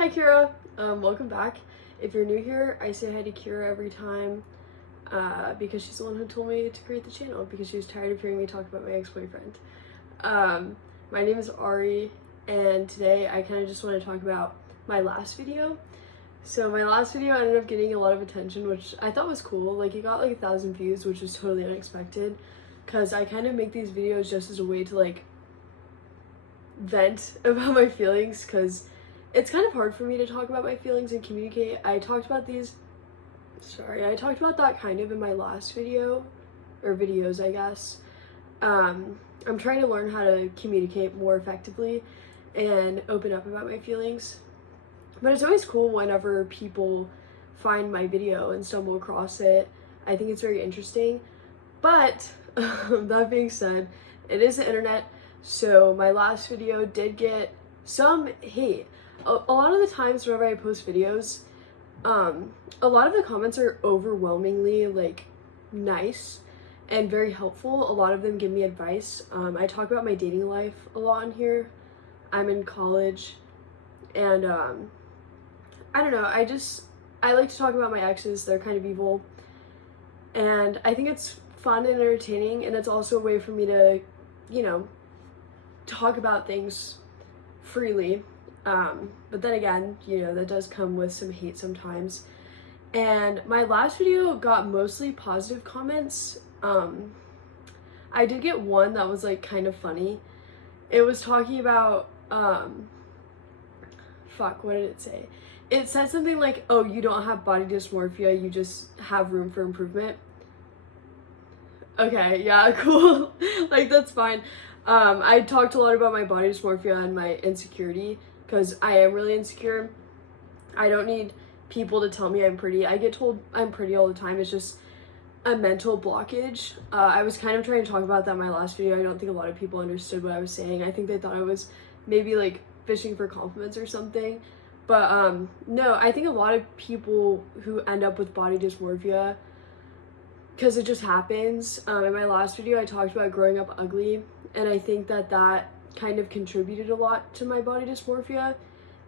Hi Kira, welcome back. If you're new here, I say hi to Kira every time because she's the one who told me to create the channel because she was tired of hearing me talk about my ex-boyfriend. My name is Ari, and today I kind of just want to talk about my last video. So my last video ended up getting a lot of attention, which I thought was cool. Like, it got like 1,000 views, which was totally unexpected because I kind of make these videos just as a way to like vent about my feelings, because it's kind of hard for me to talk about my feelings and communicate. I talked about that kind of in my last video, or videos, I guess. I'm trying to learn how to communicate more effectively and open up about my feelings. But it's always cool whenever people find my video and stumble across it. I think it's very interesting. But that being said, it is the internet, so my last video did get some hate. A lot of the times whenever I post videos, a lot of the comments are overwhelmingly like nice and very helpful. A lot of them give me advice. I talk about my dating life a lot on here. I'm in college, and I don't know, I like to talk about my exes. They're kind of evil, and I think it's fun and entertaining, and it's also a way for me to, you know, talk about things freely. But then again, you know, that does come with some hate sometimes. And my last video got mostly positive comments. I did get one that was like kind of funny. It was talking about, what did it say? It said something like, oh, you don't have body dysmorphia, you just have room for improvement. Okay, yeah, cool. Like, that's fine. I talked a lot about my body dysmorphia and my insecurity, because I am really insecure. I don't need people to tell me I'm pretty. I get told I'm pretty all the time. It's just a mental blockage. I was kind of trying to talk about that in my last video. I don't think a lot of people understood what I was saying. I think they thought I was maybe like fishing for compliments or something. But no, I think a lot of people who end up with body dysmorphia, because it just happens. In my last video, I talked about growing up ugly, and I think that kind of contributed a lot to my body dysmorphia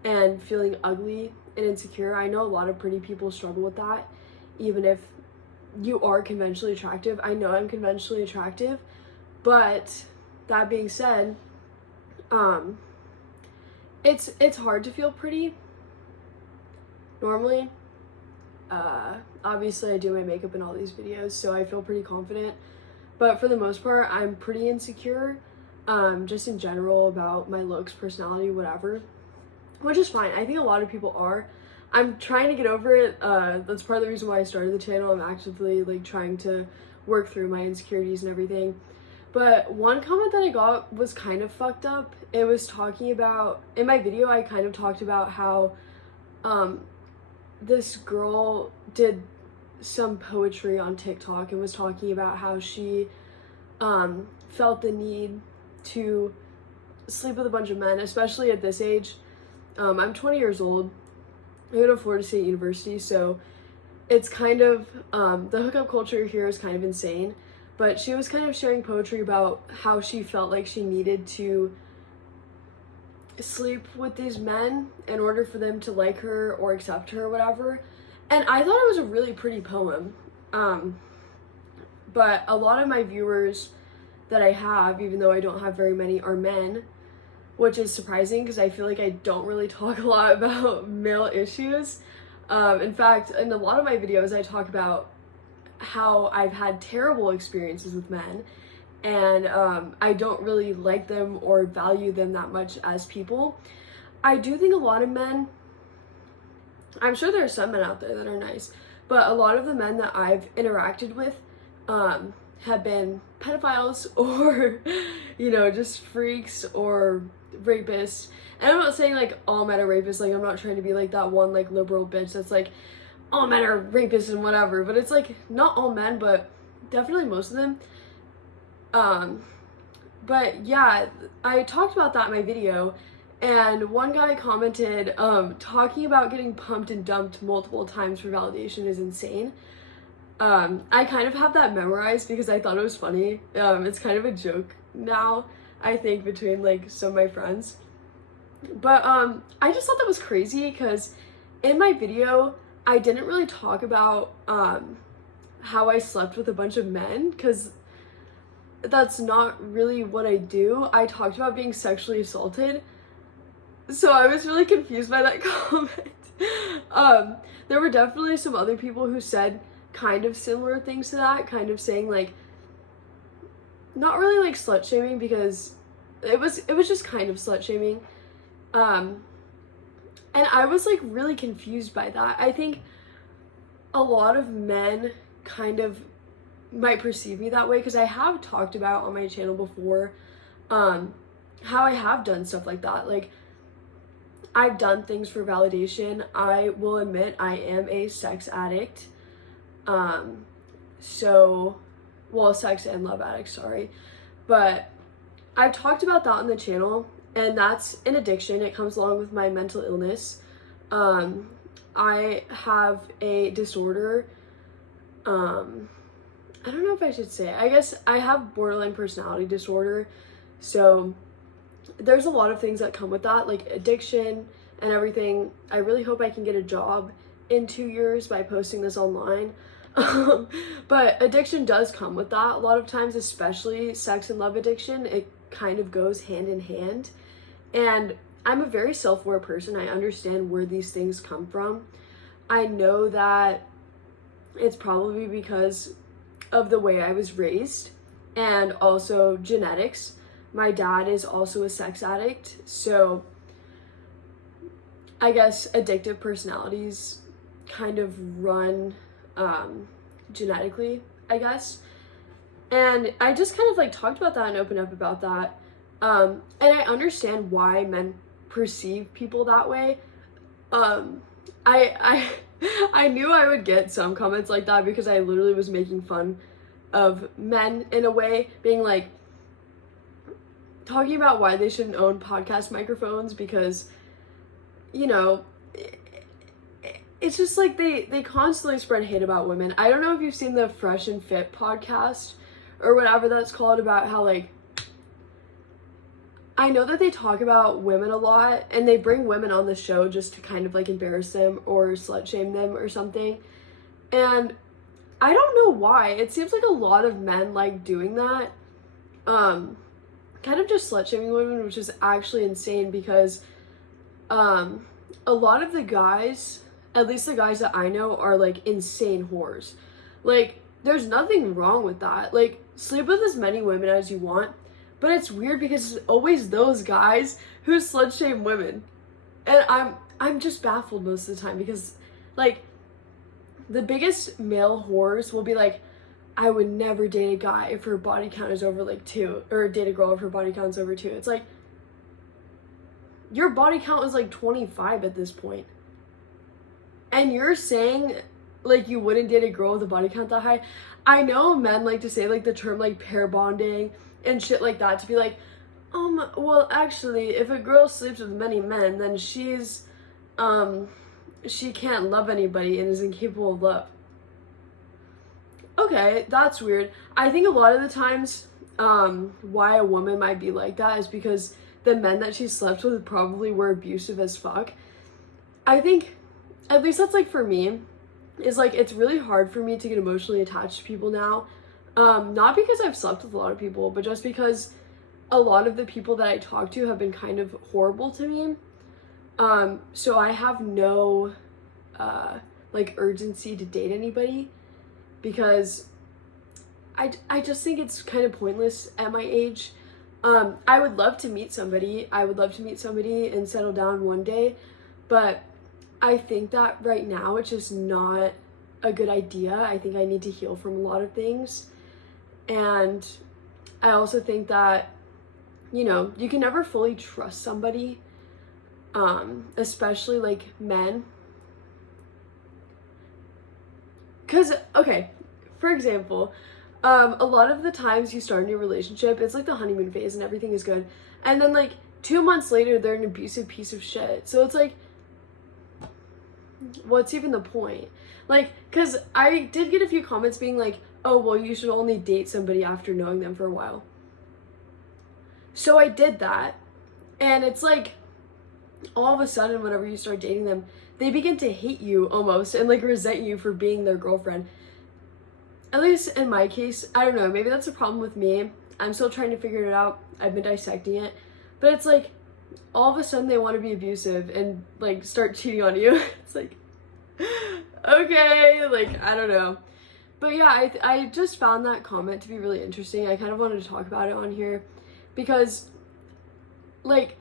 and feeling ugly and insecure. I know a lot of pretty people struggle with that, even if you are conventionally attractive. I know I'm conventionally attractive, but that being said, it's hard to feel pretty normally. Obviously I do my makeup in all these videos, so I feel pretty confident, but for the most part I'm pretty insecure, just in general, about my looks, personality, whatever, which is fine. I think a lot of people are. I'm trying to get over it. That's part of the reason why I started the channel. I'm actively like trying to work through my insecurities and everything. But one comment that I got was kind of fucked up. It was talking about, in my video I kind of talked about how this girl did some poetry on TikTok and was talking about how she felt the need to sleep with a bunch of men, especially at this age. I'm 20 years old. I go to Florida State University, so it's kind of, the hookup culture here is kind of insane. But she was kind of sharing poetry about how she felt like she needed to sleep with these men in order for them to like her or accept her or whatever. And I thought it was a really pretty poem. But a lot of my viewers that I have, even though I don't have very many, are men, which is surprising because I feel like I don't really talk a lot about male issues. In fact, in a lot of my videos I talk about how I've had terrible experiences with men, and I don't really like them or value them that much as people. I do think a lot of men, I'm sure there are some men out there that are nice, but a lot of the men that I've interacted with have been pedophiles or, you know, just freaks or rapists. And I'm not saying like all men are rapists. Like, I'm not trying to be like that one like liberal bitch that's like all men are rapists and whatever, but it's like not all men, but definitely most of them. But yeah, I talked about that in my video, and one guy commented, talking about getting pumped and dumped multiple times for validation is insane. I kind of have that memorized because I thought it was funny. It's kind of a joke now, I think, between like some of my friends. But I just thought that was crazy because in my video I didn't really talk about how I slept with a bunch of men, because that's not really what I do. I talked about being sexually assaulted, so I was really confused by that comment. There were definitely some other people who said kind of similar things to that, kind of saying like, not really like slut shaming, because it was just kind of slut shaming. And I was like really confused by that. I think a lot of men kind of might perceive me that way, because I have talked about on my channel before how I have done stuff like that. Like, I've done things for validation. I will admit I am a sex addict. Sex and love addict, sorry. But I've talked about that on the channel, and that's an addiction. It comes along with my mental illness. I have a disorder. I don't know if I should say. I guess I have borderline personality disorder. So there's a lot of things that come with that, like addiction and everything. I really hope I can get a job in 2 years by posting this online. But addiction does come with that. A lot of times, especially sex and love addiction, it kind of goes hand in hand. And I'm a very self-aware person. I understand where these things come from. I know that it's probably because of the way I was raised and also genetics. My dad is also a sex addict, so I guess addictive personalities kind of run genetically, I guess. And I just kind of like talked about that and opened up about that. And I understand why men perceive people that way. I knew I would get some comments like that, because I literally was making fun of men in a way, being like, talking about why they shouldn't own podcast microphones, because, you know, it's just like they constantly spread hate about women. I don't know if you've seen the Fresh and Fit podcast or whatever that's called, about how, like, I know that they talk about women a lot, and they bring women on the show just to kind of like embarrass them or slut shame them or something. And I don't know why. It seems like a lot of men like doing that. Kind of just slut shaming women, which is actually insane, because a lot of the guys, at least the guys that I know, are like insane whores. Like, there's nothing wrong with that. Like, sleep with as many women as you want. But it's weird because it's always those guys who slut shame women. And I'm just baffled most of the time, because like the biggest male whores will be like, I would never date a guy if her body count is over like 2, or date a girl if her body count is over 2. It's like, your body count is like 25 at this point. And you're saying like you wouldn't date a girl with a body count that high. I know men like to say like the term like pair bonding and shit like that, to be like, well, actually, if a girl sleeps with many men, then she's, she can't love anybody and is incapable of love. Okay, that's weird. I think a lot of the times, why a woman might be like that is because the men that she slept with probably were abusive as fuck. I think, at least that's like for me, is like, it's really hard for me to get emotionally attached to people now. Not because I've slept with a lot of people, but just because a lot of the people that I talk to have been kind of horrible to me. So I have no, like, urgency to date anybody, because I just think it's kind of pointless at my age. I would love to meet somebody. I would love to meet somebody and settle down one day, but I think that right now it's just not a good idea. I think I need to heal from a lot of things. And I also think that, you know, you can never fully trust somebody, especially like men. Because, okay, for example, a lot of the times you start a new relationship, it's like the honeymoon phase and everything is good. And then like 2 months later, they're an abusive piece of shit. So it's like, what's even the point? Like, because I did get a few comments being like, oh, well, you should only date somebody after knowing them for a while. So I did that, and it's like, all of a sudden, whenever you start dating them, they begin to hate you almost and like resent you for being their girlfriend. At least in my case, I don't know, maybe that's a problem with me. I'm still trying to figure it out. I've been dissecting it. But it's like, all of a sudden they want to be abusive and like start cheating on you. It's like, okay, like, I don't know. But yeah, I just found that comment to be really interesting. I kind of wanted to talk about it on here because, like,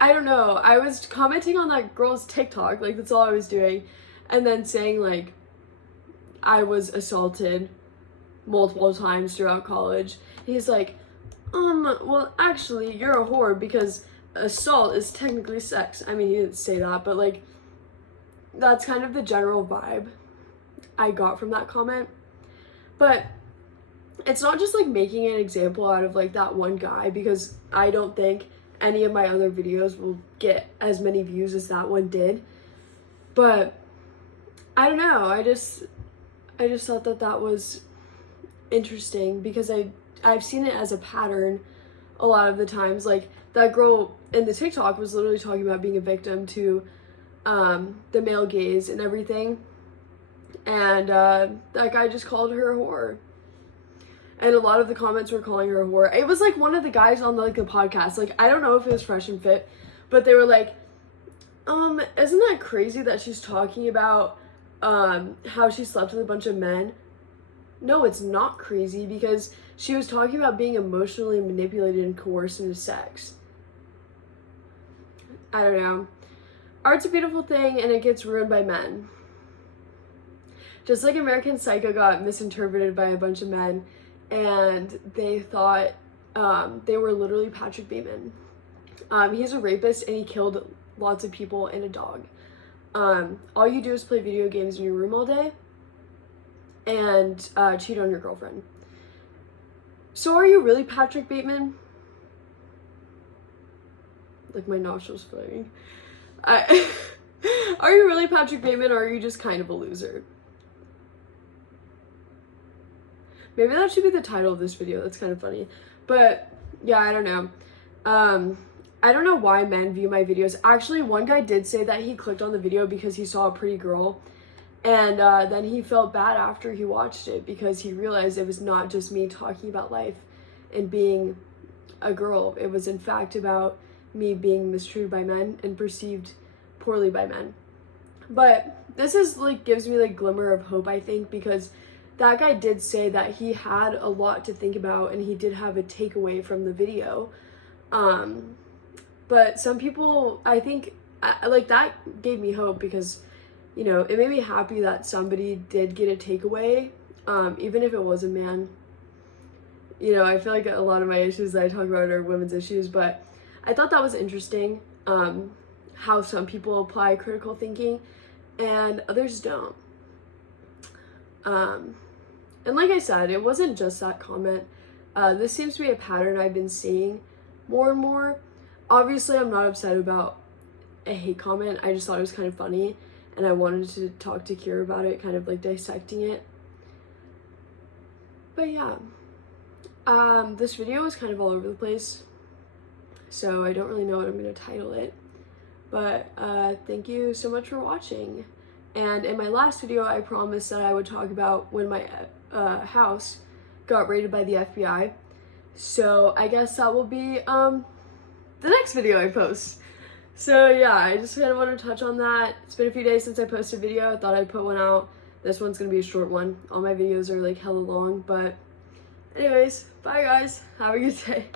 I don't know, I was commenting on that girl's TikTok, like, that's all I was doing, and then saying, like, I was assaulted multiple times throughout college. He's like, well, actually, you're a whore because assault is technically sex. I mean, he didn't say that, but, like, that's kind of the general vibe I got from that comment. But it's not just, like, making an example out of, like, that one guy, because I don't think any of my other videos will get as many views as that one did. But I don't know, I just thought that that was interesting because I've seen it as a pattern a lot of the times. Like, that girl in the TikTok was literally talking about being a victim to the male gaze and everything, and that guy just called her a whore, and a lot of the comments were calling her a whore. It was like one of the guys on the podcast, like, I don't know if it was Fresh and Fit, but they were like, isn't that crazy that she's talking about how she slept with a bunch of men? No, it's not crazy, because she was talking about being emotionally manipulated and coerced into sex. I don't know. Art's a beautiful thing, and it gets ruined by men. Just like American Psycho got misinterpreted by a bunch of men, and they thought they were literally Patrick Bateman. He's a rapist, and he killed lots of people and a dog. All you do is play video games in your room all day and cheat on your girlfriend. So are you really Patrick Bateman? Like, my nostrils flaring. Are you really Patrick Bateman, or are you just kind of a loser? Maybe that should be the title of this video. That's kind of funny. But yeah, I don't know. I don't know why men view my videos. Actually, one guy did say that he clicked on the video because he saw a pretty girl, and then he felt bad after he watched it because he realized it was not just me talking about life and being a girl. It was in fact about me being mistreated by men and perceived poorly by men. But this is like, gives me like glimmer of hope, I think, because that guy did say that he had a lot to think about and he did have a takeaway from the video. But some people, I think, like, that gave me hope because, you know, it made me happy that somebody did get a takeaway, even if it was a man. You know, I feel like a lot of my issues that I talk about are women's issues, but I thought that was interesting, how some people apply critical thinking and others don't. And like I said, it wasn't just that comment. This seems to be a pattern I've been seeing more and more. Obviously, I'm not upset about a hate comment. I just thought it was kind of funny, and I wanted to talk to Kira about it, kind of like dissecting it. But yeah, this video is kind of all over the place, so I don't really know what I'm going to title it. But thank you so much for watching. And in my last video, I promised that I would talk about when my house got raided by the FBI. So I guess that will be the next video I post. So yeah, I just kind of want to touch on that. It's been a few days since I posted a video. I thought I'd put one out. This one's going to be a short one. All my videos are like hella long. But anyways, bye guys. Have a good day.